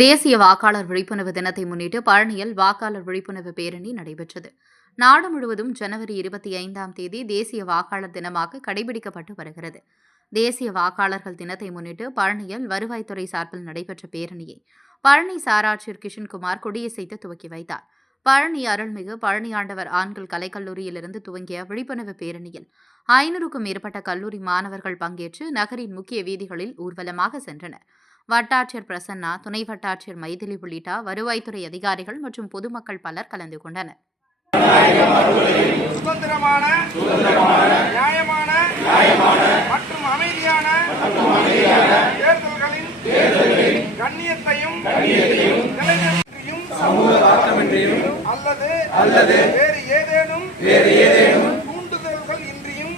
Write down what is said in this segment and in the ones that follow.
தேசிய வாக்காளர் விழிப்புணர்வு தினத்தை முன்னிட்டு பழனியில் வாக்காளர் விழிப்புணர்வு பேரணி நடைபெற்றது. நாடு முழுவதும் ஜனவரி 25ஆம் தேதி தேசிய வாக்காளர் தினமாக கடைபிடிக்கப்பட்டு வருகிறது. தேசிய வாக்காளர்கள் தினத்தை முன்னிட்டு பழனியில் வருவாய்த்துறை சார்பில் நடைபெற்ற பேரணியை பழனி சாராட்சியர் கிஷன்குமார் கொடியசைத்து துவக்கி வைத்தார். பழனி அருள்மிகு பழனியாண்டவர் ஆண்கள் கலைக்கல்லூரியிலிருந்து துவங்கிய விழிப்புணர்வு பேரணியில் 500க்கும் மேற்பட்ட கல்லூரி மாணவர்கள் பங்கேற்று நகரின் முக்கிய வீதிகளில் ஊர்வலமாக சென்றனர். வட்டாட்சியர் பிரசன்னா, துணை வட்டாட்சியர் மைதிலி உள்ளிட்ட வருவாய்த்துறை அதிகாரிகள் மற்றும் பொதுமக்கள் பலர் கலந்து கொண்டனர். சுதந்திரமான, நியாயமான மற்றும் அமைதியான தேர்தல்களின் கண்ணியத்தையும் நிலைநிறுத்தியும் அல்லது வேறு ஏதேனும் தூண்டுதல்கள் இன்றியும்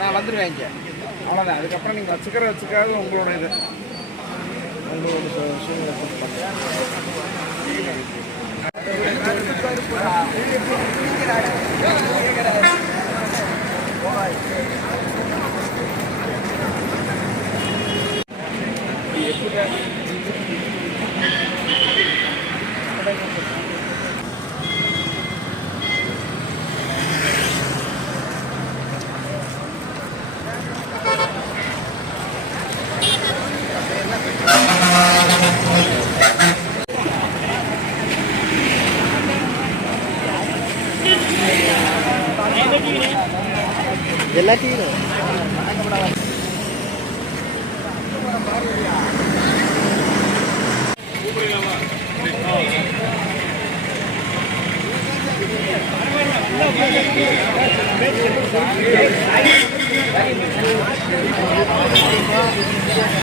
நான் வந்துடுவேன் இங்கே, அவ்வளோதான். அதுக்கப்புறம் நீங்கள் வச்சுக்கிறது உங்களோட இது. எல்லாத்தையும்